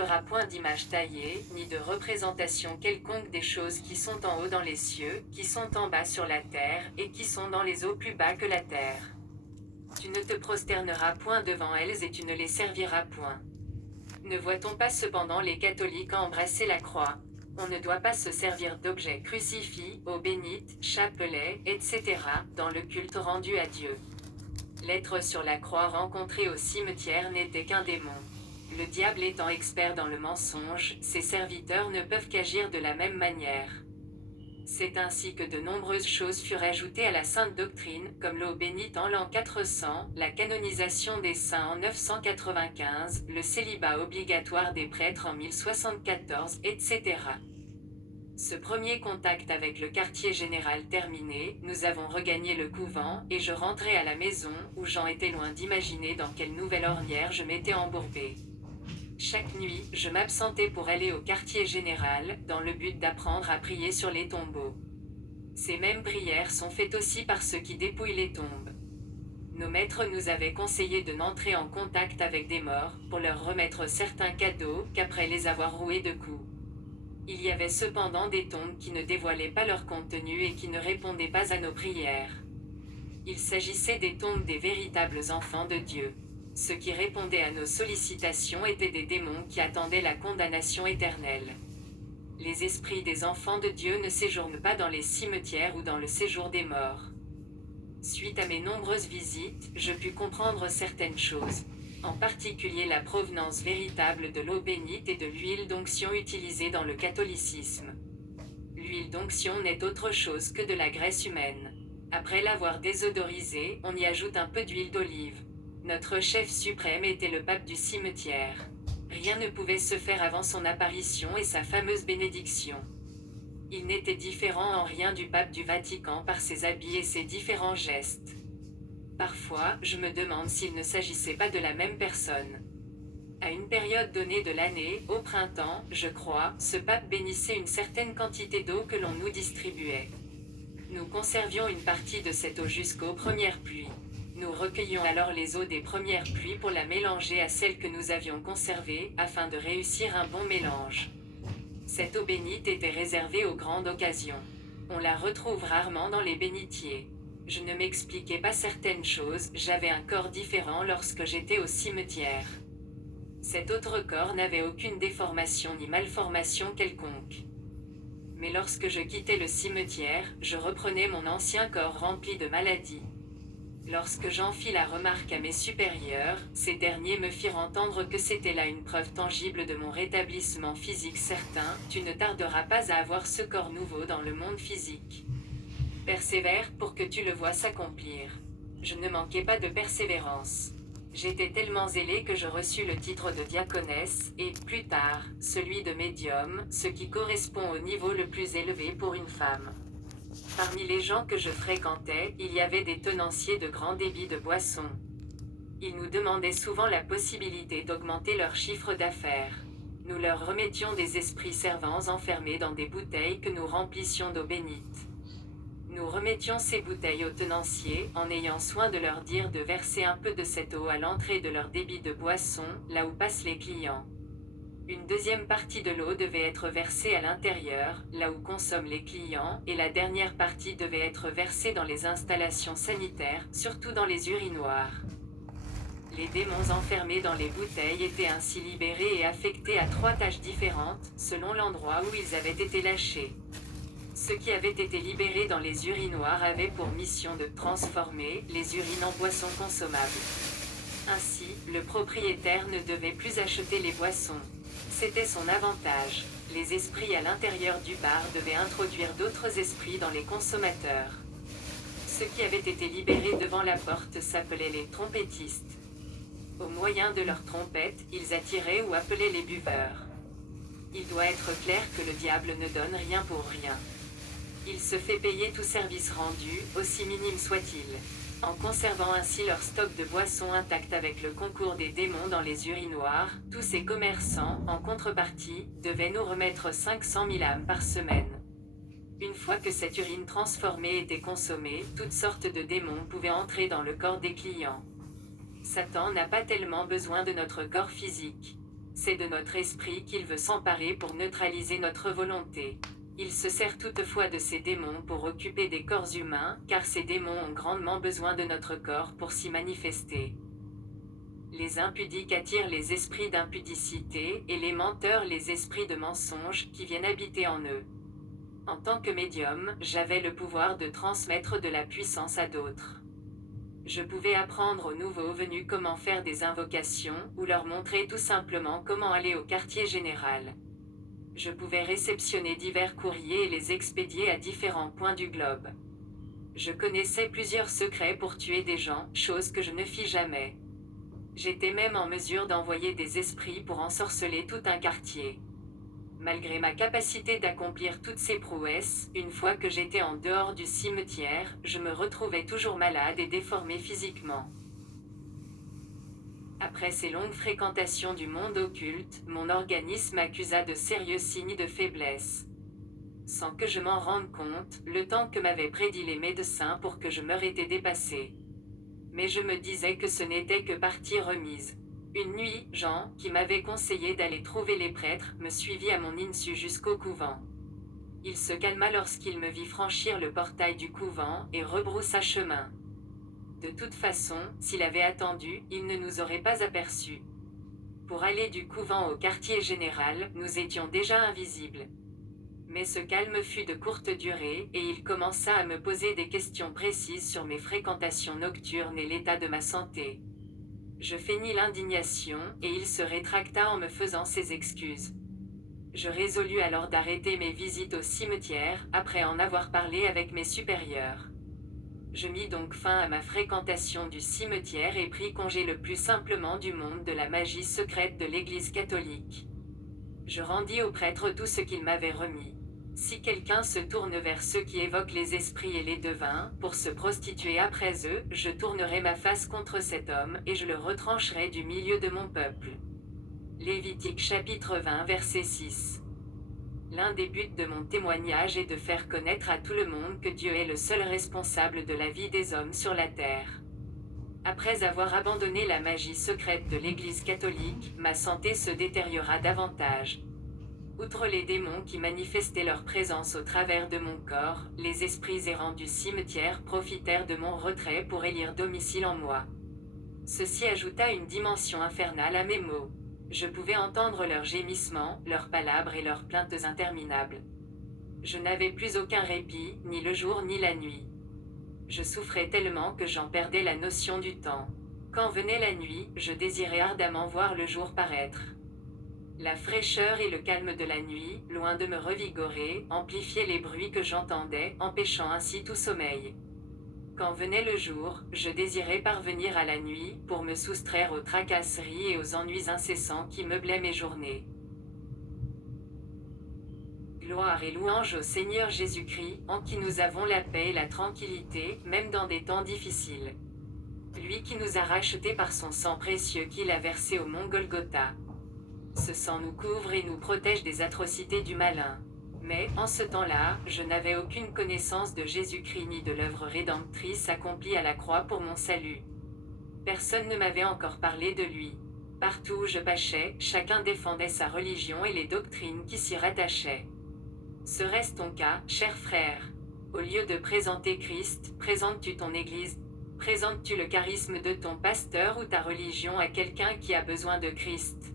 n'acceptera point d'image taillée, ni de représentation quelconque des choses qui sont en haut dans les cieux, qui sont en bas sur la terre, et qui sont dans les eaux plus bas que la terre. Tu ne te prosterneras point devant elles et tu ne les serviras point. Ne voit-on pas cependant les catholiques embrasser la croix? On ne doit pas se servir d'objets crucifix, eau bénite, chapelet, etc., dans le culte rendu à Dieu. L'être sur la croix rencontré au cimetière n'était qu'un démon. Le diable étant expert dans le mensonge, ses serviteurs ne peuvent qu'agir de la même manière. C'est ainsi que de nombreuses choses furent ajoutées à la sainte doctrine, comme l'eau bénite en l'an 400, la canonisation des saints en 995, le célibat obligatoire des prêtres en 1074, etc. Ce premier contact avec le quartier général terminé, nous avons regagné le couvent, et je rentrai à la maison, où j'en étais loin d'imaginer dans quelle nouvelle ornière je m'étais embourbé. Chaque nuit, je m'absentais pour aller au quartier général, dans le but d'apprendre à prier sur les tombeaux. Ces mêmes prières sont faites aussi par ceux qui dépouillent les tombes. Nos maîtres nous avaient conseillé de n'entrer en contact avec des morts, pour leur remettre certains cadeaux, qu'après les avoir roués de coups. Il y avait cependant des tombes qui ne dévoilaient pas leur contenu et qui ne répondaient pas à nos prières. Il s'agissait des tombes des véritables enfants de Dieu. Ceux qui répondaient à nos sollicitations étaient des démons qui attendaient la condamnation éternelle. Les esprits des enfants de Dieu ne séjournent pas dans les cimetières ou dans le séjour des morts. Suite à mes nombreuses visites, je pus comprendre certaines choses, en particulier la provenance véritable de l'eau bénite et de l'huile d'onction utilisée dans le catholicisme. L'huile d'onction n'est autre chose que de la graisse humaine. Après l'avoir désodorisée, on y ajoute un peu d'huile d'olive. Notre chef suprême était le pape du cimetière. Rien ne pouvait se faire avant son apparition et sa fameuse bénédiction. Il n'était différent en rien du pape du Vatican par ses habits et ses différents gestes. Parfois, je me demande s'il ne s'agissait pas de la même personne. À une période donnée de l'année, au printemps, je crois, ce pape bénissait une certaine quantité d'eau que l'on nous distribuait. Nous conservions une partie de cette eau jusqu'aux premières pluies. Nous recueillions alors les eaux des premières pluies pour la mélanger à celles que nous avions conservées, afin de réussir un bon mélange. Cette eau bénite était réservée aux grandes occasions. On la retrouve rarement dans les bénitiers. Je ne m'expliquais pas certaines choses, j'avais un corps différent lorsque j'étais au cimetière. Cet autre corps n'avait aucune déformation ni malformation quelconque. Mais lorsque je quittais le cimetière, je reprenais mon ancien corps rempli de maladies. Lorsque j'en fis la remarque à mes supérieurs, ces derniers me firent entendre que c'était là une preuve tangible de mon rétablissement physique certain. Tu ne tarderas pas à avoir ce corps nouveau dans le monde physique. Persévère pour que tu le vois s'accomplir. Je ne manquais pas de persévérance. J'étais tellement zélée que je reçus le titre de diaconesse, et, plus tard, celui de médium, ce qui correspond au niveau le plus élevé pour une femme. Parmi les gens que je fréquentais, il y avait des tenanciers de grands débits de boissons. Ils nous demandaient souvent la possibilité d'augmenter leur chiffre d'affaires. Nous leur remettions des esprits servants enfermés dans des bouteilles que nous remplissions d'eau bénite. Nous remettions ces bouteilles aux tenanciers, en ayant soin de leur dire de verser un peu de cette eau à l'entrée de leur débit de boisson, là où passent les clients. Une deuxième partie de l'eau devait être versée à l'intérieur, là où consomment les clients, et la dernière partie devait être versée dans les installations sanitaires, surtout dans les urinoirs. Les démons enfermés dans les bouteilles étaient ainsi libérés et affectés à 3 tâches différentes, selon l'endroit où ils avaient été lâchés. Ceux qui avaient été libérés dans les urinoirs avaient pour mission de transformer les urines en boissons consommables. Ainsi, le propriétaire ne devait plus acheter les boissons. C'était son avantage. Les esprits à l'intérieur du bar devaient introduire d'autres esprits dans les consommateurs. Ceux qui avaient été libérés devant la porte s'appelaient les trompettistes. Au moyen de leurs trompettes, ils attiraient ou appelaient les buveurs. Il doit être clair que le diable ne donne rien pour rien. Il se fait payer tout service rendu, aussi minime soit-il. En conservant ainsi leur stock de boissons intact avec le concours des démons dans les urinoirs, tous ces commerçants, en contrepartie, devaient nous remettre 500 000 âmes par semaine. Une fois que cette urine transformée était consommée, toutes sortes de démons pouvaient entrer dans le corps des clients. Satan n'a pas tellement besoin de notre corps physique. C'est de notre esprit qu'il veut s'emparer pour neutraliser notre volonté. Il se sert toutefois de ces démons pour occuper des corps humains, car ces démons ont grandement besoin de notre corps pour s'y manifester. Les impudiques attirent les esprits d'impudicité, et les menteurs les esprits de mensonge qui viennent habiter en eux. En tant que médium, j'avais le pouvoir de transmettre de la puissance à d'autres. Je pouvais apprendre aux nouveaux venus comment faire des invocations, ou leur montrer tout simplement comment aller au quartier général. Je pouvais réceptionner divers courriers et les expédier à différents points du globe. Je connaissais plusieurs secrets pour tuer des gens, chose que je ne fis jamais. J'étais même en mesure d'envoyer des esprits pour ensorceler tout un quartier. Malgré ma capacité d'accomplir toutes ces prouesses, une fois que j'étais en dehors du cimetière, je me retrouvais toujours malade et déformé physiquement. Après ces longues fréquentations du monde occulte, mon organisme accusa de sérieux signes de faiblesse. Sans que je m'en rende compte, le temps que m'avaient prédit les médecins pour que je meure était dépassé. Mais je me disais que ce n'était que partie remise. Une nuit, Jean, qui m'avait conseillé d'aller trouver les prêtres, me suivit à mon insu jusqu'au couvent. Il se calma lorsqu'il me vit franchir le portail du couvent et rebroussa chemin. De toute façon, s'il avait attendu, il ne nous aurait pas aperçus. Pour aller du couvent au quartier général, nous étions déjà invisibles. Mais ce calme fut de courte durée, et il commença à me poser des questions précises sur mes fréquentations nocturnes et l'état de ma santé. Je feignis l'indignation, et il se rétracta en me faisant ses excuses. Je résolus alors d'arrêter mes visites au cimetière, après en avoir parlé avec mes supérieurs. Je mis donc fin à ma fréquentation du cimetière et pris congé le plus simplement du monde de la magie secrète de l'Église catholique. Je rendis au prêtre tout ce qu'il m'avait remis. Si quelqu'un se tourne vers ceux qui évoquent les esprits et les devins, pour se prostituer après eux, je tournerai ma face contre cet homme, et je le retrancherai du milieu de mon peuple. Lévitique chapitre 20 verset 6. L'un des buts de mon témoignage est de faire connaître à tout le monde que Dieu est le seul responsable de la vie des hommes sur la terre. Après avoir abandonné la magie secrète de l'Église catholique, ma santé se détériora davantage. Outre les démons qui manifestaient leur présence au travers de mon corps, les esprits errants du cimetière profitèrent de mon retrait pour élire domicile en moi. Ceci ajouta une dimension infernale à mes maux. Je pouvais entendre leurs gémissements, leurs palabres et leurs plaintes interminables. Je n'avais plus aucun répit, ni le jour ni la nuit. Je souffrais tellement que j'en perdais la notion du temps. Quand venait la nuit, je désirais ardemment voir le jour paraître. La fraîcheur et le calme de la nuit, loin de me revigorer, amplifiaient les bruits que j'entendais, empêchant ainsi tout sommeil. Quand venait le jour, je désirais parvenir à la nuit, pour me soustraire aux tracasseries et aux ennuis incessants qui meublaient mes journées. Gloire et louange au Seigneur Jésus-Christ, en qui nous avons la paix et la tranquillité, même dans des temps difficiles. Lui qui nous a rachetés par son sang précieux qu'il a versé au mont Golgotha. Ce sang nous couvre et nous protège des atrocités du malin. Mais, en ce temps-là, je n'avais aucune connaissance de Jésus-Christ ni de l'œuvre rédemptrice accomplie à la croix pour mon salut. Personne ne m'avait encore parlé de lui. Partout où je passais, chacun défendait sa religion et les doctrines qui s'y rattachaient. Serait-ce ton cas, cher frère? Au lieu de présenter Christ, présentes-tu ton Église? Présentes-tu le charisme de ton pasteur ou ta religion à quelqu'un qui a besoin de Christ?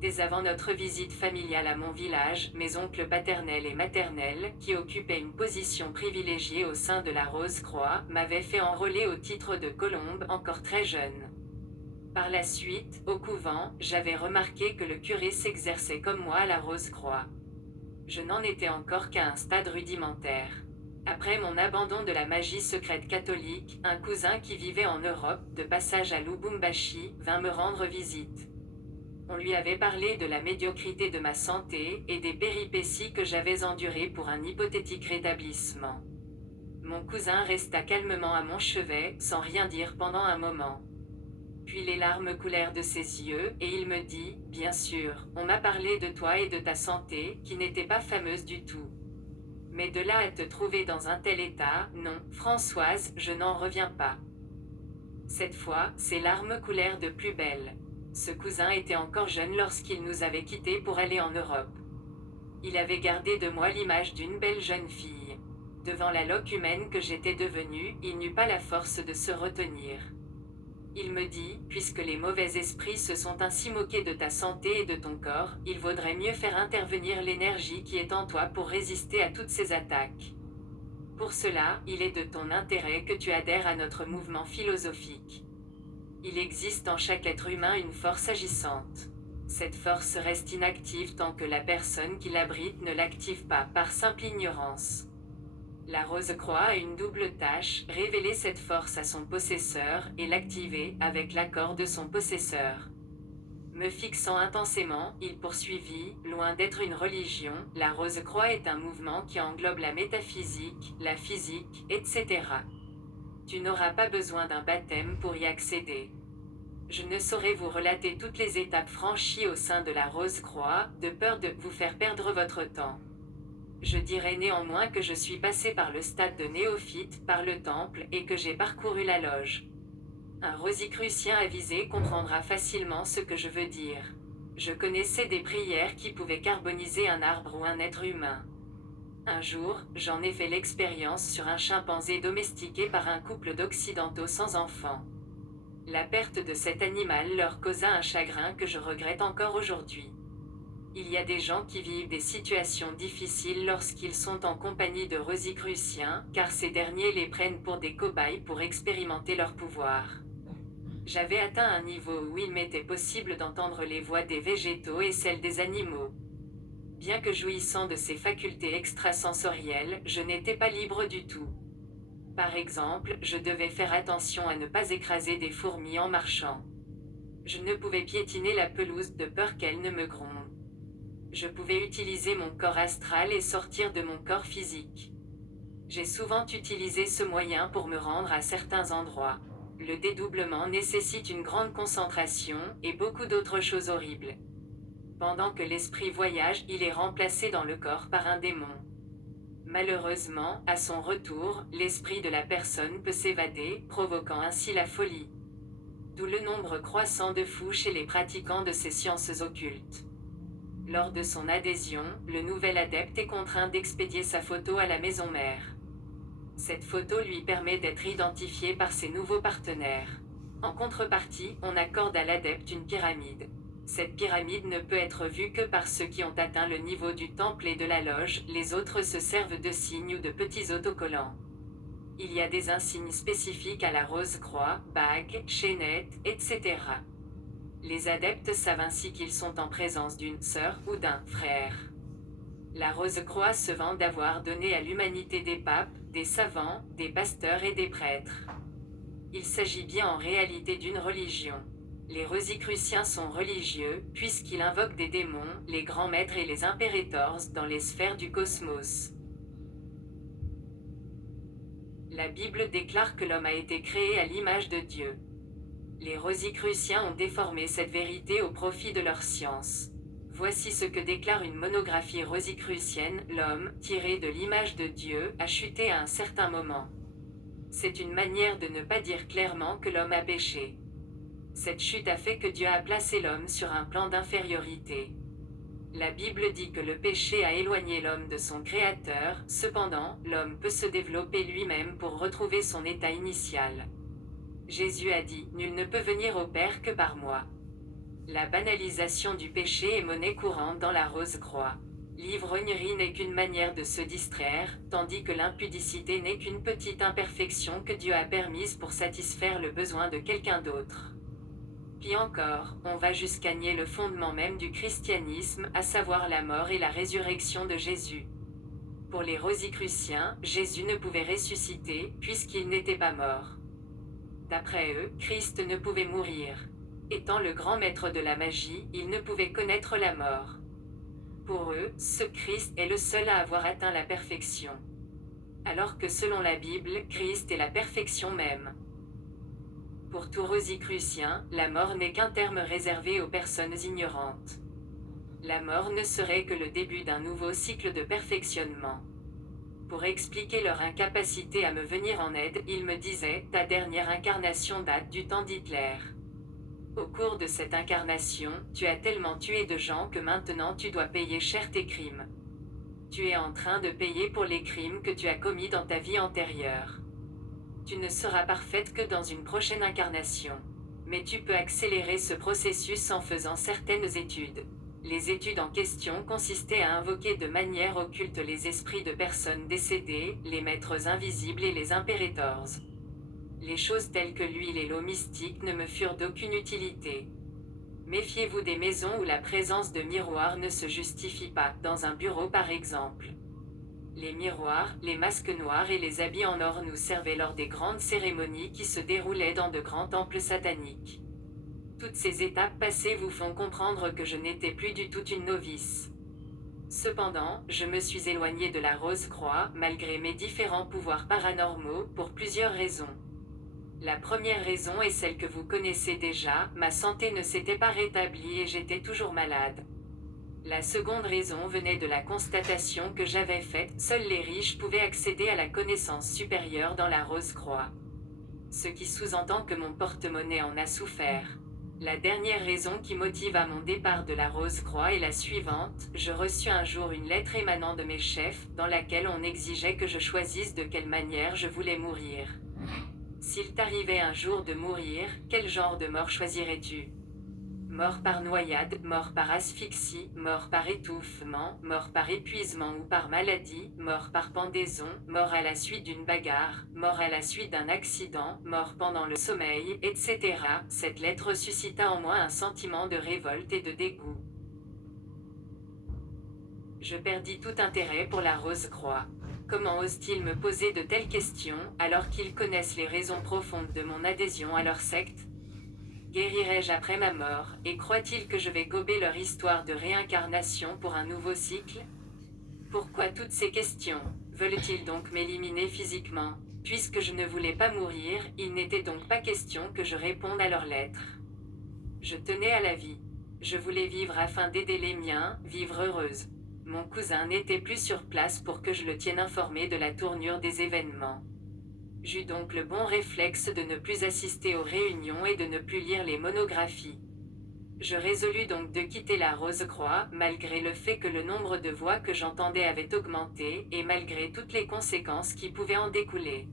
Dès avant notre visite familiale à mon village, mes oncles paternels et maternels, qui occupaient une position privilégiée au sein de la Rose-Croix, m'avaient fait enrôler au titre de colombe encore très jeune. Par la suite, au couvent, j'avais remarqué que le curé s'exerçait comme moi à la Rose-Croix. Je n'en étais encore qu'à un stade rudimentaire. Après mon abandon de la magie secrète catholique, un cousin qui vivait en Europe, de passage à Lubumbashi, vint me rendre visite. On lui avait parlé de la médiocrité de ma santé et des péripéties que j'avais endurées pour un hypothétique rétablissement. Mon cousin resta calmement à mon chevet, sans rien dire pendant un moment. Puis les larmes coulèrent de ses yeux, et il me dit, « Bien sûr, on m'a parlé de toi et de ta santé, qui n'était pas fameuse du tout. Mais de là à te trouver dans un tel état, non, Françoise, je n'en reviens pas. » Cette fois, ses larmes coulèrent de plus belle. Ce cousin était encore jeune lorsqu'il nous avait quittés pour aller en Europe. Il avait gardé de moi l'image d'une belle jeune fille. Devant la loque humaine que j'étais devenue, il n'eut pas la force de se retenir. Il me dit, puisque les mauvais esprits se sont ainsi moqués de ta santé et de ton corps, il vaudrait mieux faire intervenir l'énergie qui est en toi pour résister à toutes ces attaques. Pour cela, il est de ton intérêt que tu adhères à notre mouvement philosophique. Il existe en chaque être humain une force agissante. Cette force reste inactive tant que la personne qui l'abrite ne l'active pas par simple ignorance. La Rose-Croix a une double tâche, révéler cette force à son possesseur et l'activer avec l'accord de son possesseur. Me fixant intensément, il poursuivit, loin d'être une religion, la Rose-Croix est un mouvement qui englobe la métaphysique, la physique, etc. Tu n'auras pas besoin d'un baptême pour y accéder. Je ne saurais vous relater toutes les étapes franchies au sein de la Rose-Croix, de peur de vous faire perdre votre temps. Je dirais néanmoins que je suis passé par le stade de néophyte, par le temple, et que j'ai parcouru la loge. Un rosicrucien avisé comprendra facilement ce que je veux dire. Je connaissais des prières qui pouvaient carboniser un arbre ou un être humain. Un jour, j'en ai fait l'expérience sur un chimpanzé domestiqué par un couple d'occidentaux sans enfants. La perte de cet animal leur causa un chagrin que je regrette encore aujourd'hui. Il y a des gens qui vivent des situations difficiles lorsqu'ils sont en compagnie de rosicruciens, car ces derniers les prennent pour des cobayes pour expérimenter leur pouvoir. J'avais atteint un niveau où il m'était possible d'entendre les voix des végétaux et celles des animaux. Bien que jouissant de ces facultés extrasensorielles, je n'étais pas libre du tout. Par exemple, je devais faire attention à ne pas écraser des fourmis en marchant. Je ne pouvais piétiner la pelouse de peur qu'elle ne me gronde. Je pouvais utiliser mon corps astral et sortir de mon corps physique. J'ai souvent utilisé ce moyen pour me rendre à certains endroits. Le dédoublement nécessite une grande concentration et beaucoup d'autres choses horribles. Pendant que l'esprit voyage, il est remplacé dans le corps par un démon. Malheureusement, à son retour, l'esprit de la personne peut s'évader, provoquant ainsi la folie. D'où le nombre croissant de fous chez les pratiquants de ces sciences occultes. Lors de son adhésion, le nouvel adepte est contraint d'expédier sa photo à la maison mère. Cette photo lui permet d'être identifié par ses nouveaux partenaires. En contrepartie, on accorde à l'adepte une pyramide. Cette pyramide ne peut être vue que par ceux qui ont atteint le niveau du temple et de la loge, les autres se servent de signes ou de petits autocollants. Il y a des insignes spécifiques à la Rose-Croix, bagues, chaînettes, etc. Les adeptes savent ainsi qu'ils sont en présence d'une sœur ou d'un frère. La Rose-Croix se vante d'avoir donné à l'humanité des papes, des savants, des pasteurs et des prêtres. Il s'agit bien en réalité d'une religion. Les rosicruciens sont religieux, puisqu'ils invoquent des démons, les grands maîtres et les impérators dans les sphères du cosmos. La Bible déclare que l'homme a été créé à l'image de Dieu. Les rosicruciens ont déformé cette vérité au profit de leur science. Voici ce que déclare une monographie rosicrucienne, l'homme, tiré de l'image de Dieu, a chuté à un certain moment. C'est une manière de ne pas dire clairement que l'homme a péché. Cette chute a fait que Dieu a placé l'homme sur un plan d'infériorité. La Bible dit que le péché a éloigné l'homme de son Créateur, cependant, l'homme peut se développer lui-même pour retrouver son état initial. Jésus a dit, « Nul ne peut venir au Père que par moi ». La banalisation du péché est monnaie courante dans la Rose-Croix. L'ivrognerie n'est qu'une manière de se distraire, tandis que l'impudicité n'est qu'une petite imperfection que Dieu a permise pour satisfaire le besoin de quelqu'un d'autre. Puis encore, on va jusqu'à nier le fondement même du christianisme, à savoir la mort et la résurrection de Jésus. Pour les rosicruciens, Jésus ne pouvait ressusciter, puisqu'il n'était pas mort. D'après eux, Christ ne pouvait mourir. Étant le grand maître de la magie, il ne pouvait connaître la mort. Pour eux, ce Christ est le seul à avoir atteint la perfection. Alors que selon la Bible, Christ est la perfection même. Pour tout rosicrucien, la mort n'est qu'un terme réservé aux personnes ignorantes. La mort ne serait que le début d'un nouveau cycle de perfectionnement. Pour expliquer leur incapacité à me venir en aide, ils me disaient « Ta dernière incarnation date du temps d'Hitler ». Au cours de cette incarnation, tu as tellement tué de gens que maintenant tu dois payer cher tes crimes. Tu es en train de payer pour les crimes que tu as commis dans ta vie antérieure. Tu ne seras parfaite que dans une prochaine incarnation. Mais tu peux accélérer ce processus en faisant certaines études. Les études en question consistaient à invoquer de manière occulte les esprits de personnes décédées, les maîtres invisibles et les impérators. Les choses telles que l'huile et l'eau mystique ne me furent d'aucune utilité. Méfiez-vous des maisons où la présence de miroirs ne se justifie pas, dans un bureau par exemple. Les miroirs, les masques noirs et les habits en or nous servaient lors des grandes cérémonies qui se déroulaient dans de grands temples sataniques. Toutes ces étapes passées vous font comprendre que je n'étais plus du tout une novice. Cependant, je me suis éloignée de la Rose-Croix, malgré mes différents pouvoirs paranormaux, pour plusieurs raisons. La première raison est celle que vous connaissez déjà, ma santé ne s'était pas rétablie et j'étais toujours malade. La seconde raison venait de la constatation que j'avais faite, seuls les riches pouvaient accéder à la connaissance supérieure dans la Rose-Croix. Ce qui sous-entend que mon porte-monnaie en a souffert. La dernière raison qui motiva mon départ de la Rose-Croix est la suivante, je reçus un jour une lettre émanant de mes chefs, dans laquelle on exigeait que je choisisse de quelle manière je voulais mourir. S'il t'arrivait un jour de mourir, quel genre de mort choisirais-tu ? Mort par noyade, mort par asphyxie, mort par étouffement, mort par épuisement ou par maladie, mort par pendaison, mort à la suite d'une bagarre, mort à la suite d'un accident, mort pendant le sommeil, etc. Cette lettre suscita en moi un sentiment de révolte et de dégoût. Je perdis tout intérêt pour la Rose-Croix. Comment osent-ils me poser de telles questions, alors qu'ils connaissent les raisons profondes de mon adhésion à leur secte ? Guérirai-je après ma mort, et croient-ils que je vais gober leur histoire de réincarnation pour un nouveau cycle ? Pourquoi toutes ces questions ? Veulent-ils donc m'éliminer physiquement ? Puisque je ne voulais pas mourir, il n'était donc pas question que je réponde à leurs lettres. Je tenais à la vie. Je voulais vivre afin d'aider les miens, vivre heureuse. Mon cousin n'était plus sur place pour que je le tienne informé de la tournure des événements. J'eus donc le bon réflexe de ne plus assister aux réunions et de ne plus lire les monographies. Je résolus donc de quitter la Rose-Croix, malgré le fait que le nombre de voix que j'entendais avait augmenté, et malgré toutes les conséquences qui pouvaient en découler.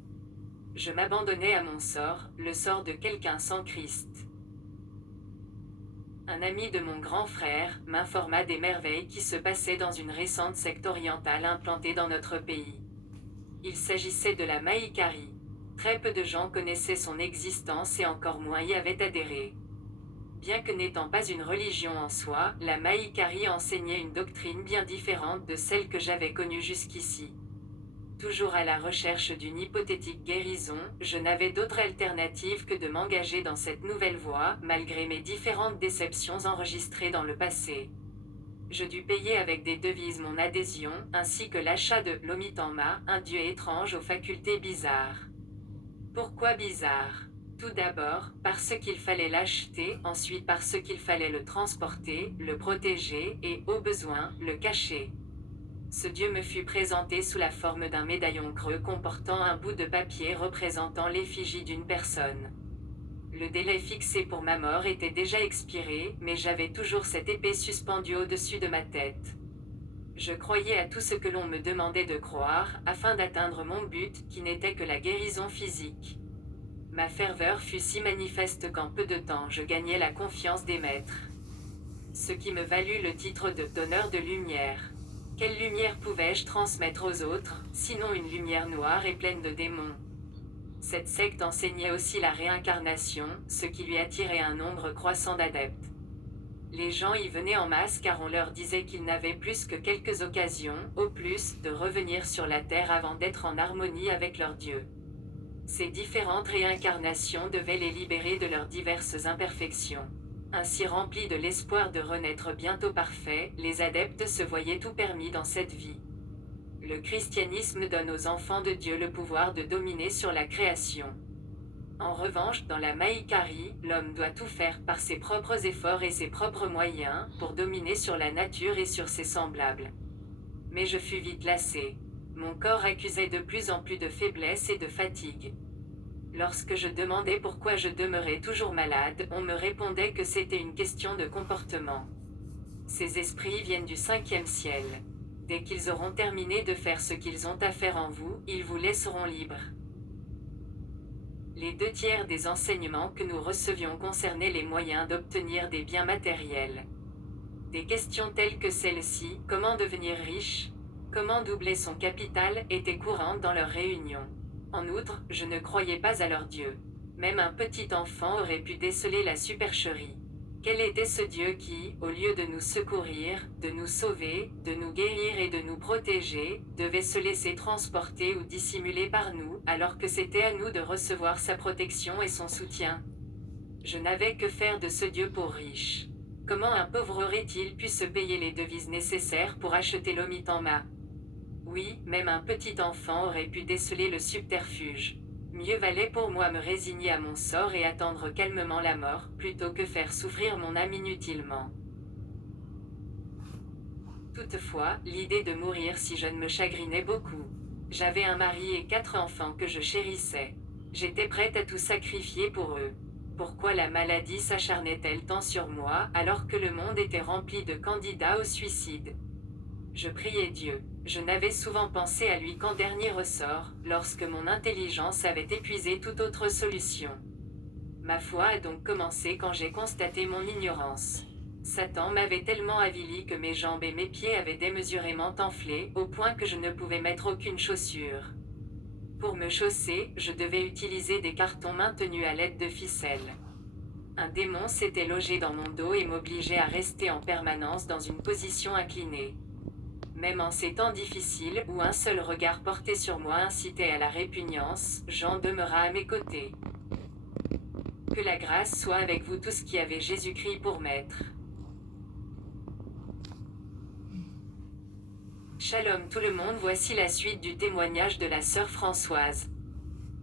Je m'abandonnais à mon sort, le sort de quelqu'un sans Christ. Un ami de mon grand frère m'informa des merveilles qui se passaient dans une récente secte orientale implantée dans notre pays. Il s'agissait de la Mahikari. Très peu de gens connaissaient son existence et encore moins y avaient adhéré. Bien que n'étant pas une religion en soi, la Mahikari enseignait une doctrine bien différente de celle que j'avais connue jusqu'ici. Toujours à la recherche d'une hypothétique guérison, je n'avais d'autre alternative que de m'engager dans cette nouvelle voie, malgré mes différentes déceptions enregistrées dans le passé. Je dus payer avec des devises mon adhésion, ainsi que l'achat de l'Omitama, un dieu étrange aux facultés bizarres. Pourquoi bizarre ? Tout d'abord, parce qu'il fallait l'acheter, ensuite parce qu'il fallait le transporter, le protéger et, au besoin, le cacher. Ce dieu me fut présenté sous la forme d'un médaillon creux comportant un bout de papier représentant l'effigie d'une personne. Le délai fixé pour ma mort était déjà expiré, mais j'avais toujours cette épée suspendue au-dessus de ma tête. Je croyais à tout ce que l'on me demandait de croire, afin d'atteindre mon but, qui n'était que la guérison physique. Ma ferveur fut si manifeste qu'en peu de temps je gagnai la confiance des maîtres. Ce qui me valut le titre de donneur de lumière. Quelle lumière pouvais-je transmettre aux autres, sinon une lumière noire et pleine de démons ? Cette secte enseignait aussi la réincarnation, ce qui lui attirait un nombre croissant d'adeptes. Les gens y venaient en masse car on leur disait qu'ils n'avaient plus que quelques occasions, au plus, de revenir sur la terre avant d'être en harmonie avec leur Dieu. Ces différentes réincarnations devaient les libérer de leurs diverses imperfections. Ainsi remplis de l'espoir de renaître bientôt parfaits, les adeptes se voyaient tout permis dans cette vie. Le christianisme donne aux enfants de Dieu le pouvoir de dominer sur la création. En revanche, dans la Mahikari, l'homme doit tout faire par ses propres efforts et ses propres moyens, pour dominer sur la nature et sur ses semblables. Mais je fus vite lassé. Mon corps accusait de plus en plus de faiblesse et de fatigue. Lorsque je demandais pourquoi je demeurais toujours malade, on me répondait que c'était une question de comportement. Ces esprits viennent du 5e ciel. Dès qu'ils auront terminé de faire ce qu'ils ont à faire en vous, ils vous laisseront libre. Les 2 tiers des enseignements que nous recevions concernaient les moyens d'obtenir des biens matériels. Des questions telles que celle-ci, comment devenir riche, comment doubler son capital, étaient courantes dans leurs réunions. En outre, je ne croyais pas à leur Dieu. Même un petit enfant aurait pu déceler la supercherie. Quel était ce Dieu qui, au lieu de nous secourir, de nous sauver, de nous guérir et de nous protéger, devait se laisser transporter ou dissimuler par nous, alors que c'était à nous de recevoir sa protection et son soutien? Je n'avais que faire de ce Dieu pour riche. Comment un pauvre aurait-il pu se payer les devises nécessaires pour acheter l'omitama? Oui, même un petit enfant aurait pu déceler le subterfuge. Mieux valait pour moi me résigner à mon sort et attendre calmement la mort, plutôt que faire souffrir mon âme inutilement. Toutefois, l'idée de mourir si jeune me chagrinait beaucoup. J'avais un mari et 4 enfants que je chérissais. J'étais prête à tout sacrifier pour eux. Pourquoi la maladie s'acharnait-elle tant sur moi, alors que le monde était rempli de candidats au suicide? Je priais Dieu. Je n'avais souvent pensé à lui qu'en dernier ressort, lorsque mon intelligence avait épuisé toute autre solution. Ma foi a donc commencé quand j'ai constaté mon ignorance. Satan m'avait tellement avili que mes jambes et mes pieds avaient démesurément enflé, au point que je ne pouvais mettre aucune chaussure. Pour me chausser, je devais utiliser des cartons maintenus à l'aide de ficelles. Un démon s'était logé dans mon dos et m'obligeait à rester en permanence dans une position inclinée. Même en ces temps difficiles où un seul regard porté sur moi incitait à la répugnance, Jean demeura à mes côtés. Que la grâce soit avec vous tous qui avez Jésus-Christ pour maître. Shalom tout le monde, voici la suite du témoignage de la sœur Françoise.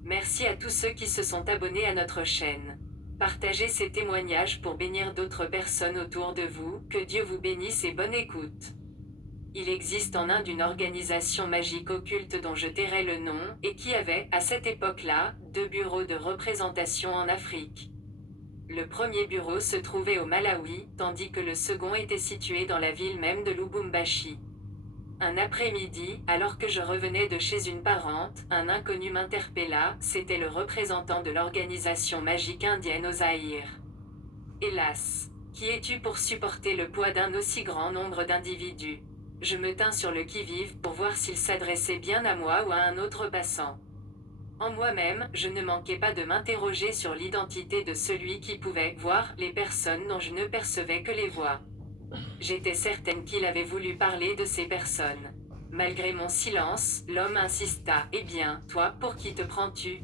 Merci à tous ceux qui se sont abonnés à notre chaîne. Partagez ces témoignages pour bénir d'autres personnes autour de vous, que Dieu vous bénisse et bonne écoute. Il existe en Inde une organisation magique occulte dont je tairai le nom, et qui avait, à cette époque-là, 2 bureaux de représentation en Afrique. Le premier bureau se trouvait au Malawi, tandis que le second était situé dans la ville même de Lubumbashi. Un après-midi, alors que je revenais de chez une parente, un inconnu m'interpella, c'était le représentant de l'organisation magique indienne au Zaïre. Hélas! Qui es-tu pour supporter le poids d'un aussi grand nombre d'individus? Je me tins sur le qui-vive pour voir s'il s'adressait bien à moi ou à un autre passant. En moi-même, je ne manquais pas de m'interroger sur l'identité de celui qui pouvait voir les personnes dont je ne percevais que les voix. J'étais certaine qu'il avait voulu parler de ces personnes. Malgré mon silence, l'homme insista. « Eh bien, toi, pour qui te prends-tu? »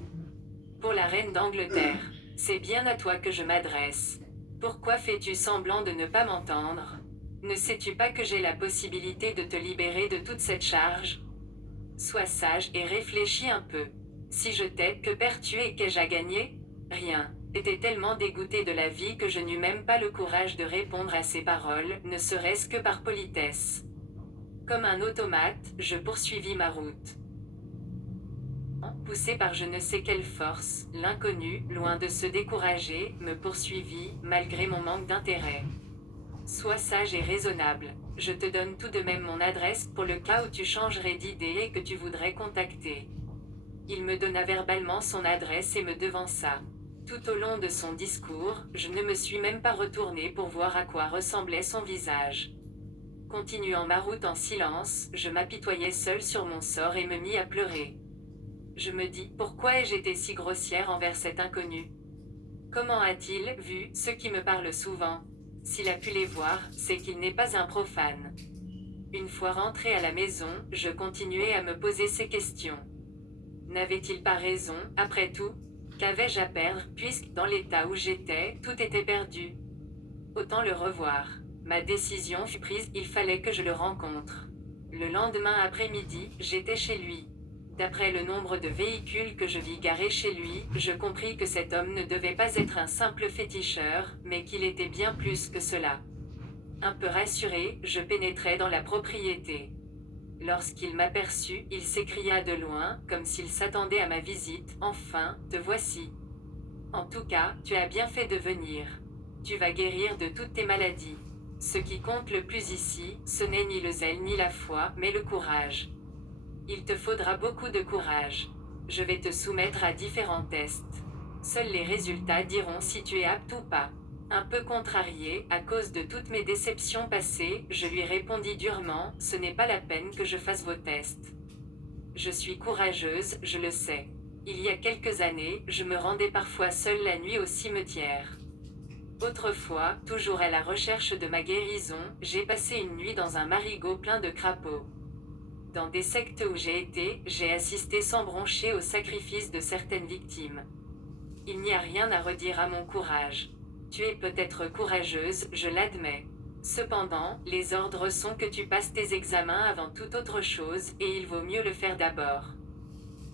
« Pour la reine d'Angleterre. C'est bien à toi que je m'adresse. Pourquoi fais-tu semblant de ne pas m'entendre? Ne sais-tu pas que j'ai la possibilité de te libérer de toute cette charge? Sois sage et réfléchis un peu. Si je t'aide, que perds-tu et qu'ai-je à gagner? Rien. J'étais tellement dégoûtée de la vie que je n'eus même pas le courage de répondre à ses paroles, ne serait-ce que par politesse. Comme un automate, je poursuivis ma route. Poussé par je ne sais quelle force, l'inconnu, loin de se décourager, me poursuivit, malgré mon manque d'intérêt. Sois sage et raisonnable. Je te donne tout de même mon adresse pour le cas où tu changerais d'idée et que tu voudrais contacter. Il me donna verbalement son adresse et me devança. Tout au long de son discours, je ne me suis même pas retournée pour voir à quoi ressemblait son visage. Continuant ma route en silence, je m'apitoyais seule sur mon sort et me mis à pleurer. Je me dis, pourquoi ai-je été si grossière envers cet inconnu? Comment a-t-il vu ceux qui me parlent souvent? S'il a pu les voir, c'est qu'il n'est pas un profane. Une fois rentrée à la maison, je continuais à me poser ces questions. N'avait-il pas raison, après tout? Qu'avais-je à perdre, puisque, dans l'état où j'étais, tout était perdu? Autant le revoir. Ma décision fut prise, il fallait que je le rencontre. Le lendemain après-midi, j'étais chez lui. D'après le nombre de véhicules que je vis garés chez lui, je compris que cet homme ne devait pas être un simple féticheur, mais qu'il était bien plus que cela. Un peu rassuré, je pénétrai dans la propriété. Lorsqu'il m'aperçut, il s'écria de loin, comme s'il s'attendait à ma visite, enfin, te voici. En tout cas, tu as bien fait de venir. Tu vas guérir de toutes tes maladies. Ce qui compte le plus ici, ce n'est ni le zèle ni la foi, mais le courage. Il te faudra beaucoup de courage. Je vais te soumettre à différents tests. Seuls les résultats diront si tu es apte ou pas. Un peu contrarié, à cause de toutes mes déceptions passées, je lui répondis durement, ce n'est pas la peine que je fasse vos tests. Je suis courageuse, je le sais. Il y a quelques années, je me rendais parfois seule la nuit au cimetière. Autrefois, toujours à la recherche de ma guérison, j'ai passé une nuit dans un marigot plein de crapauds. Dans des sectes où j'ai été, j'ai assisté sans broncher au sacrifice de certaines victimes. Il n'y a rien à redire à mon courage. Tu es peut-être courageuse, je l'admets. Cependant, les ordres sont que tu passes tes examens avant toute autre chose, et il vaut mieux le faire d'abord.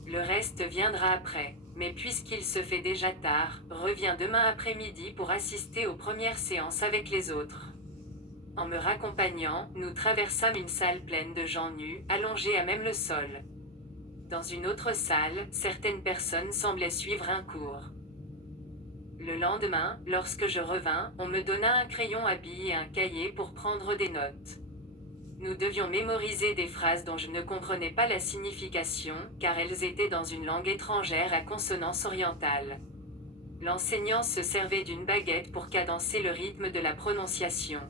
Le reste viendra après. Mais puisqu'il se fait déjà tard, reviens demain après-midi pour assister aux premières séances avec les autres. En me raccompagnant, nous traversâmes une salle pleine de gens nus, allongés à même le sol. Dans une autre salle, certaines personnes semblaient suivre un cours. Le lendemain, lorsque je revins, on me donna un crayon à billes et un cahier pour prendre des notes. Nous devions mémoriser des phrases dont je ne comprenais pas la signification, car elles étaient dans une langue étrangère à consonance orientale. L'enseignant se servait d'une baguette pour cadencer le rythme de la prononciation.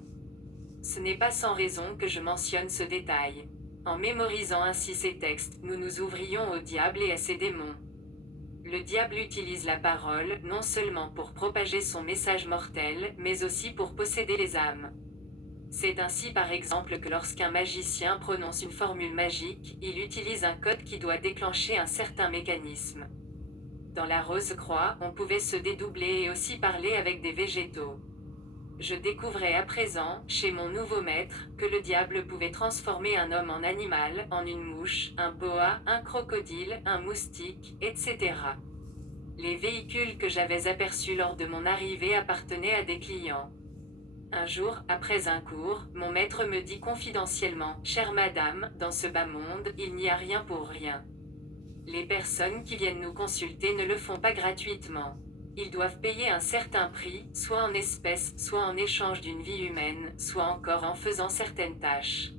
Ce n'est pas sans raison que je mentionne ce détail. En mémorisant ainsi ces textes, nous nous ouvrions au diable et à ses démons. Le diable utilise la parole, non seulement pour propager son message mortel, mais aussi pour posséder les âmes. C'est ainsi par exemple que lorsqu'un magicien prononce une formule magique, il utilise un code qui doit déclencher un certain mécanisme. Dans la Rose-Croix, on pouvait se dédoubler et aussi parler avec des végétaux. Je découvrais à présent, chez mon nouveau maître, que le diable pouvait transformer un homme en animal, en une mouche, un boa, un crocodile, un moustique, etc. Les véhicules que j'avais aperçus lors de mon arrivée appartenaient à des clients. Un jour, après un cours, mon maître me dit confidentiellement, « Chère madame, dans ce bas monde, il n'y a rien pour rien. Les personnes qui viennent nous consulter ne le font pas gratuitement. Ils doivent payer un certain prix, soit en espèces, soit en échange d'une vie humaine, soit encore en faisant certaines tâches.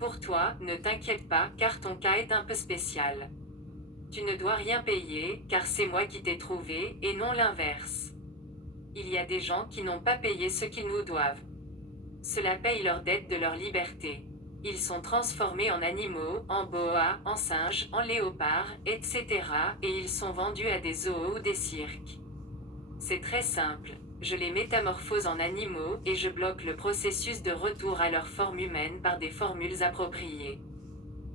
Pour toi, ne t'inquiète pas, car ton cas est un peu spécial. Tu ne dois rien payer, car c'est moi qui t'ai trouvé, et non l'inverse. Il y a des gens qui n'ont pas payé ce qu'ils nous doivent. Cela paye leur dette de leur liberté. Ils sont transformés en animaux, en boas, en singes, en léopards, etc. et ils sont vendus à des zoos ou des cirques. C'est très simple. Je les métamorphose en animaux et je bloque le processus de retour à leur forme humaine par des formules appropriées.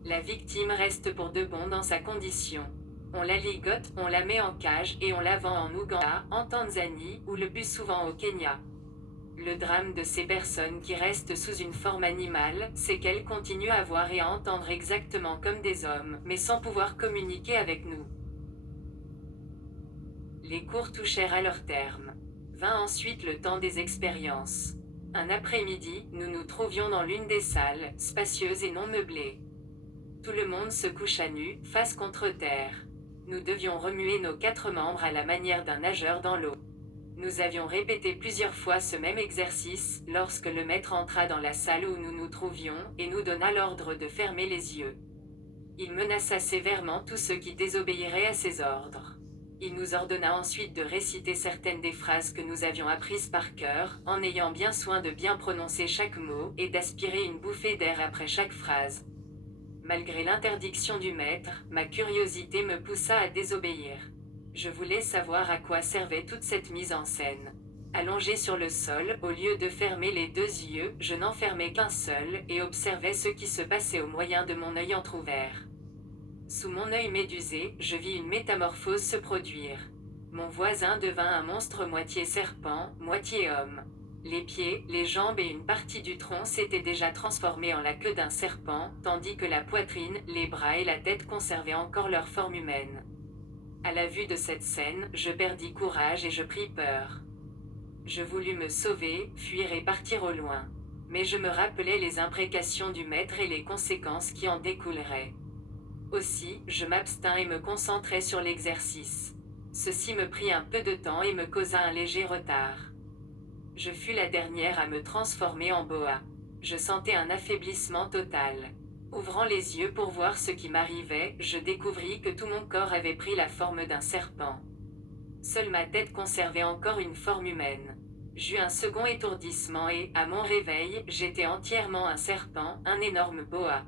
La victime reste pour de bon dans sa condition. On la ligote, on la met en cage et on la vend en Ouganda, en Tanzanie ou le plus souvent au Kenya. Le drame de ces personnes qui restent sous une forme animale, c'est qu'elles continuent à voir et à entendre exactement comme des hommes, mais sans pouvoir communiquer avec nous. Les cours touchèrent à leur terme. Vint ensuite le temps des expériences. Un après-midi, nous nous trouvions dans l'une des salles, spacieuse et non meublée. Tout le monde se coucha nu, face contre terre. Nous devions remuer nos 4 membres à la manière d'un nageur dans l'eau. Nous avions répété plusieurs fois ce même exercice, lorsque le maître entra dans la salle où nous nous trouvions, et nous donna l'ordre de fermer les yeux. Il menaça sévèrement tous ceux qui désobéiraient à ses ordres. Il nous ordonna ensuite de réciter certaines des phrases que nous avions apprises par cœur, en ayant bien soin de bien prononcer chaque mot, et d'aspirer une bouffée d'air après chaque phrase. Malgré l'interdiction du maître, ma curiosité me poussa à désobéir. Je voulais savoir à quoi servait toute cette mise en scène. Allongé sur le sol, au lieu de fermer les 2 yeux, je n'en fermais qu'un seul, et observais ce qui se passait au moyen de mon œil entrouvert. Sous mon œil médusé, je vis une métamorphose se produire. Mon voisin devint un monstre moitié serpent, moitié homme. Les pieds, les jambes et une partie du tronc s'étaient déjà transformés en la queue d'un serpent, tandis que la poitrine, les bras et la tête conservaient encore leur forme humaine. À la vue de cette scène, je perdis courage et je pris peur. Je voulus me sauver, fuir et partir au loin. Mais je me rappelais les imprécations du maître et les conséquences qui en découleraient. Aussi, je m'abstins et me concentrai sur l'exercice. Ceci me prit un peu de temps et me causa un léger retard. Je fus la dernière à me transformer en boa. Je sentais un affaiblissement total. Ouvrant les yeux pour voir ce qui m'arrivait, je découvris que tout mon corps avait pris la forme d'un serpent. Seule ma tête conservait encore une forme humaine. J'eus un second étourdissement et, à mon réveil, j'étais entièrement un serpent, un énorme boa.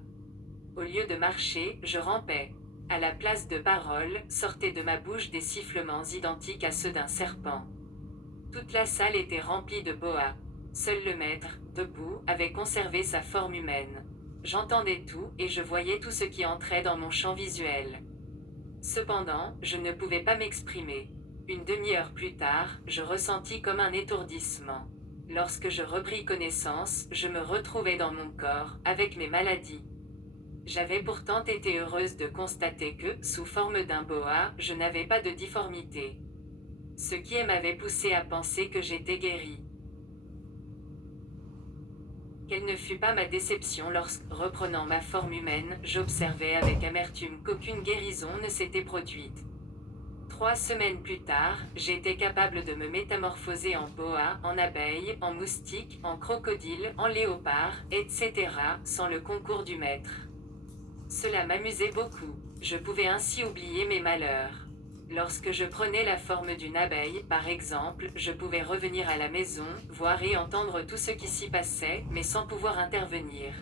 Au lieu de marcher, je rampais. À la place de paroles, sortaient de ma bouche des sifflements identiques à ceux d'un serpent. Toute la salle était remplie de boas. Seul le maître, debout, avait conservé sa forme humaine. J'entendais tout, et je voyais tout ce qui entrait dans mon champ visuel. Cependant, je ne pouvais pas m'exprimer. Une demi-heure plus tard, je ressentis comme un étourdissement. Lorsque je repris connaissance, je me retrouvais dans mon corps, avec mes maladies. J'avais pourtant été heureuse de constater que, sous forme d'un boa, je n'avais pas de difformité. Ce qui m'avait poussé à penser que j'étais guérie. Quelle ne fut pas ma déception lorsque, reprenant ma forme humaine, j'observais avec amertume qu'aucune guérison ne s'était produite. 3 semaines plus tard, j'étais capable de me métamorphoser en boa, en abeille, en moustique, en crocodile, en léopard, etc., sans le concours du maître. Cela m'amusait beaucoup. Je pouvais ainsi oublier mes malheurs. Lorsque je prenais la forme d'une abeille, par exemple, je pouvais revenir à la maison, voir et entendre tout ce qui s'y passait, mais sans pouvoir intervenir.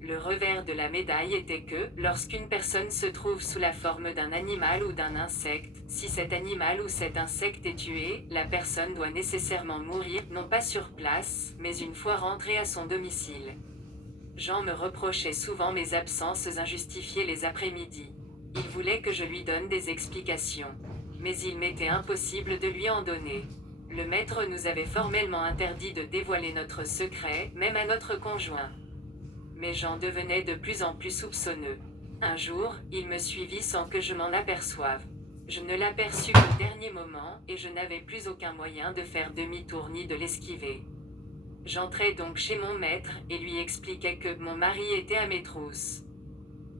Le revers de la médaille était que, lorsqu'une personne se trouve sous la forme d'un animal ou d'un insecte, si cet animal ou cet insecte est tué, la personne doit nécessairement mourir, non pas sur place, mais une fois rentrée à son domicile. Jean me reprochait souvent mes absences injustifiées les après-midi. Il voulait que je lui donne des explications. Mais il m'était impossible de lui en donner. Le maître nous avait formellement interdit de dévoiler notre secret, même à notre conjoint. Mais Jean devenait de plus en plus soupçonneux. Un jour, il me suivit sans que je m'en aperçoive. Je ne l'aperçus qu'au dernier moment, et je n'avais plus aucun moyen de faire demi-tour ni de l'esquiver. J'entrai donc chez mon maître, et lui expliquai que mon mari était à mes trousses.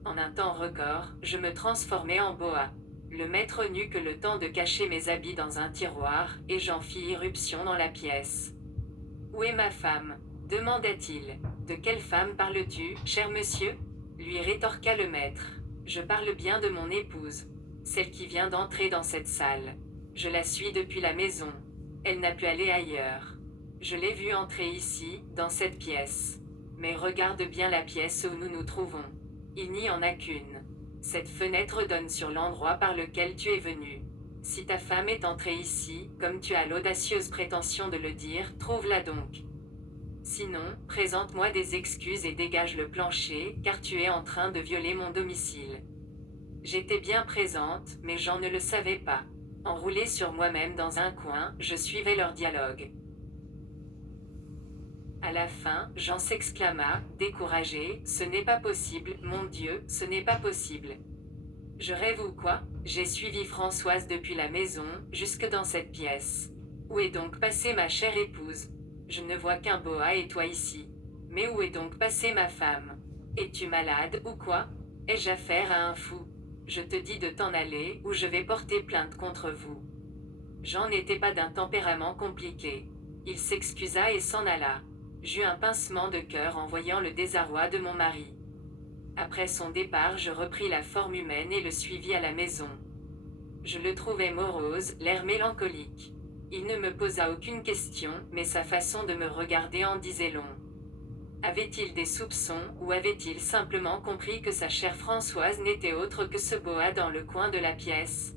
En un temps record, je me transformai en boa. Le maître n'eut que le temps de cacher mes habits dans un tiroir, et j'en fis irruption dans la pièce. « Où est ma femme » demanda-t-il. « De quelle femme parles-tu, cher monsieur » lui rétorqua le maître. « Je parle bien de mon épouse, celle qui vient d'entrer dans cette salle. Je la suis depuis la maison. Elle n'a pu aller ailleurs. Je l'ai vue entrer ici, dans cette pièce. Mais regarde bien la pièce où nous nous trouvons. Il n'y en a qu'une. Cette fenêtre donne sur l'endroit par lequel tu es venu. Si ta femme est entrée ici, comme tu as l'audacieuse prétention de le dire, trouve-la donc. Sinon, présente-moi des excuses et dégage le plancher, car tu es en train de violer mon domicile. » J'étais bien présente, mais Jean ne le savait pas. Enroulé sur moi-même dans un coin, je suivais leur dialogue. À la fin, Jean s'exclama, découragé, « Ce n'est pas possible, mon Dieu, ce n'est pas possible. Je rêve ou quoi ? J'ai suivi Françoise depuis la maison, jusque dans cette pièce. Où est donc passée ma chère épouse ? Je ne vois qu'un boa et toi ici. Mais où est donc passée ma femme ? Es-tu malade ou quoi ? Ai-je affaire à un fou ? Je te dis de t'en aller, ou je vais porter plainte contre vous. » Jean n'était pas d'un tempérament compliqué. Il s'excusa et s'en alla. J'eus un pincement de cœur en voyant le désarroi de mon mari. Après son départ, je repris la forme humaine et le suivis à la maison. Je le trouvais morose, l'air mélancolique. Il ne me posa aucune question, mais sa façon de me regarder en disait long. Avait-il des soupçons, ou avait-il simplement compris que sa chère Françoise n'était autre que ce boa dans le coin de la pièce ?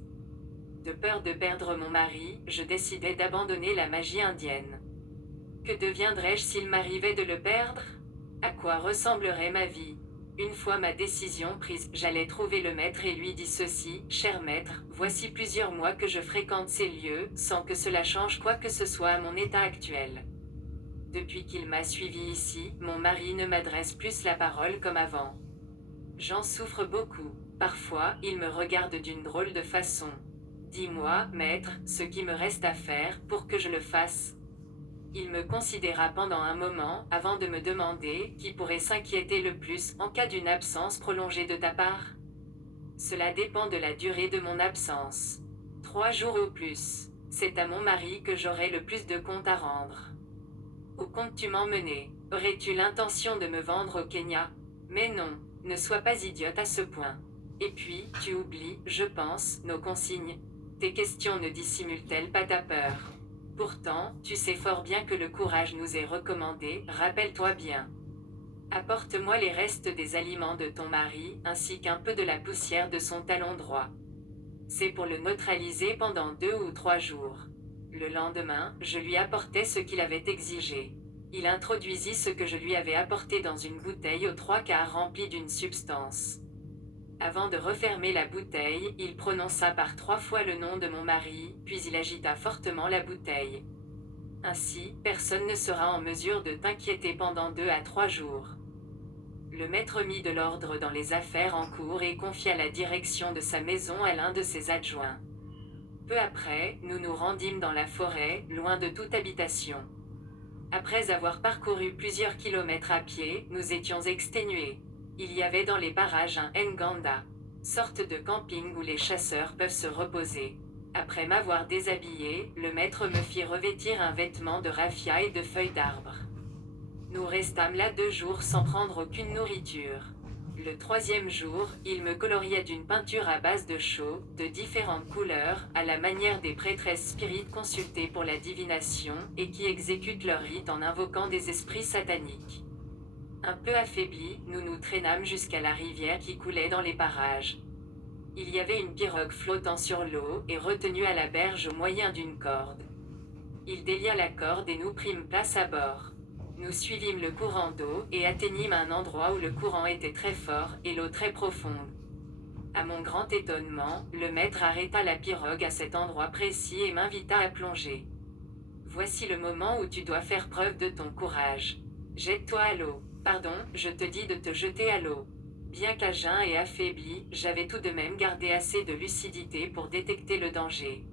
De peur de perdre mon mari, je décidai d'abandonner la magie indienne. Que deviendrais-je s'il m'arrivait de le perdre ? À quoi ressemblerait ma vie ? Une fois ma décision prise, j'allais trouver le maître et lui dis ceci, « Cher maître, voici plusieurs mois que je fréquente ces lieux, sans que cela change quoi que ce soit à mon état actuel. Depuis qu'il m'a suivi ici, mon mari ne m'adresse plus la parole comme avant. J'en souffre beaucoup. Parfois, il me regarde d'une drôle de façon. Dis-moi, maître, ce qui me reste à faire pour que je le fasse. » Il me considéra pendant un moment avant de me demander qui pourrait s'inquiéter le plus en cas d'une absence prolongée de ta part. Cela dépend de la durée de mon absence. 3 jours au plus. C'est à mon mari que j'aurai le plus de comptes à rendre. Où comptes-tu m'emmener? Aurais-tu l'intention de me vendre au Kenya? Mais non, ne sois pas idiote à ce point. Et puis, tu oublies, je pense, nos consignes. Tes questions ne dissimulent-elles pas ta peur? Pourtant, tu sais fort bien que le courage nous est recommandé, rappelle-toi bien. Apporte-moi les restes des aliments de ton mari, ainsi qu'un peu de la poussière de son talon droit. C'est pour le neutraliser pendant 2 ou 3 jours. Le lendemain, je lui apportai ce qu'il avait exigé. Il introduisit ce que je lui avais apporté dans une bouteille aux 3/4 remplie d'une substance. Avant de refermer la bouteille, il prononça par 3 fois le nom de mon mari, puis il agita fortement la bouteille. Ainsi, personne ne sera en mesure de t'inquiéter pendant 2 à 3 jours. Le maître mit de l'ordre dans les affaires en cours et confia la direction de sa maison à l'un de ses adjoints. Peu après, nous nous rendîmes dans la forêt, loin de toute habitation. Après avoir parcouru plusieurs kilomètres à pied, nous étions exténués. Il y avait dans les parages un nganda, sorte de camping où les chasseurs peuvent se reposer. Après m'avoir déshabillé, le maître me fit revêtir un vêtement de raffia et de feuilles d'arbre. Nous restâmes là 2 jours sans prendre aucune nourriture. Le 3e jour, il me coloria d'une peinture à base de chaux, de différentes couleurs, à la manière des prêtresses spirites consultées pour la divination, et qui exécutent leur rite en invoquant des esprits sataniques. Un peu affaiblis, nous nous traînâmes jusqu'à la rivière qui coulait dans les parages. Il y avait une pirogue flottant sur l'eau et retenue à la berge au moyen d'une corde. Il délia la corde et nous prîmes place à bord. Nous suivîmes le courant d'eau et atteignîmes un endroit où le courant était très fort et l'eau très profonde. À mon grand étonnement, le maître arrêta la pirogue à cet endroit précis et m'invita à plonger. Voici le moment où tu dois faire preuve de ton courage. Jette-toi à l'eau. Pardon, je te dis de te jeter à l'eau. Bien qu'à jeun et affaibli, j'avais tout de même gardé assez de lucidité pour détecter le danger.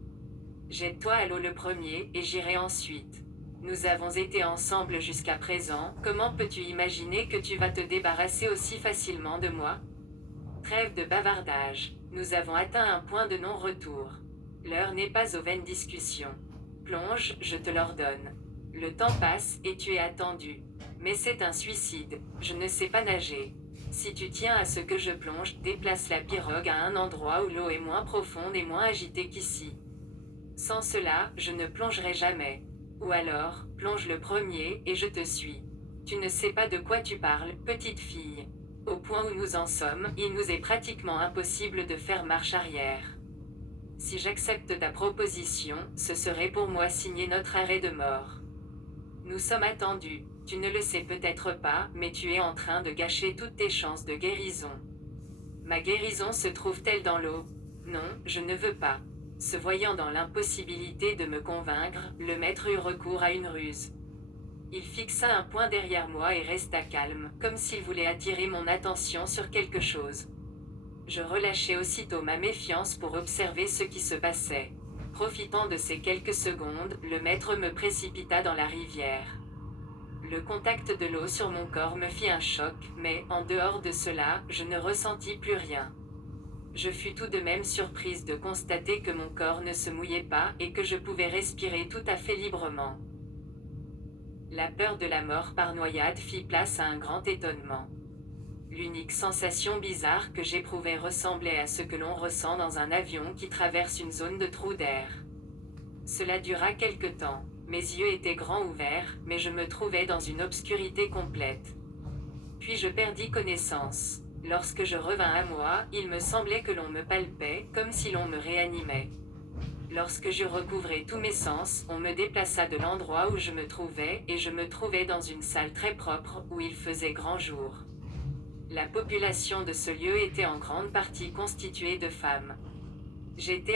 Jette-toi à l'eau le premier et j'irai ensuite. Nous avons été ensemble jusqu'à présent, comment peux-tu imaginer que tu vas te débarrasser aussi facilement de moi? Trêve de bavardage. Nous avons atteint un point de non-retour. L'heure n'est pas aux vaines discussions. Plonge, je te l'ordonne. Le temps passe et tu es attendu. Mais c'est un suicide, je ne sais pas nager. Si tu tiens à ce que je plonge, déplace la pirogue à un endroit où l'eau est moins profonde et moins agitée qu'ici. Sans cela, je ne plongerai jamais. Ou alors, plonge le premier et je te suis. Tu ne sais pas de quoi tu parles, petite fille. Au point où nous en sommes, il nous est pratiquement impossible de faire marche arrière. Si j'accepte ta proposition, ce serait pour moi signer notre arrêt de mort. Nous sommes attendus. Tu ne le sais peut-être pas, mais tu es en train de gâcher toutes tes chances de guérison. Ma guérison se trouve-t-elle dans l'eau? Non, je ne veux pas. Se voyant dans l'impossibilité de me convaincre, le maître eut recours à une ruse. Il fixa un point derrière moi et resta calme, comme s'il voulait attirer mon attention sur quelque chose. Je relâchai aussitôt ma méfiance pour observer ce qui se passait. Profitant de ces quelques secondes, le maître me précipita dans la rivière. Le contact de l'eau sur mon corps me fit un choc, mais, en dehors de cela, je ne ressentis plus rien. Je fus tout de même surprise de constater que mon corps ne se mouillait pas et que je pouvais respirer tout à fait librement. La peur de la mort par noyade fit place à un grand étonnement. L'unique sensation bizarre que j'éprouvais ressemblait à ce que l'on ressent dans un avion qui traverse une zone de trou d'air. Cela dura quelque temps. Mes yeux étaient grands ouverts, mais je me trouvais dans une obscurité complète. Puis je perdis connaissance. Lorsque je revins à moi, il me semblait que l'on me palpait, comme si l'on me réanimait. Lorsque j'eus recouvré tous mes sens, on me déplaça de l'endroit où je me trouvais, et je me trouvais dans une salle très propre, où il faisait grand jour. La population de ce lieu était en grande partie constituée de femmes. J'étais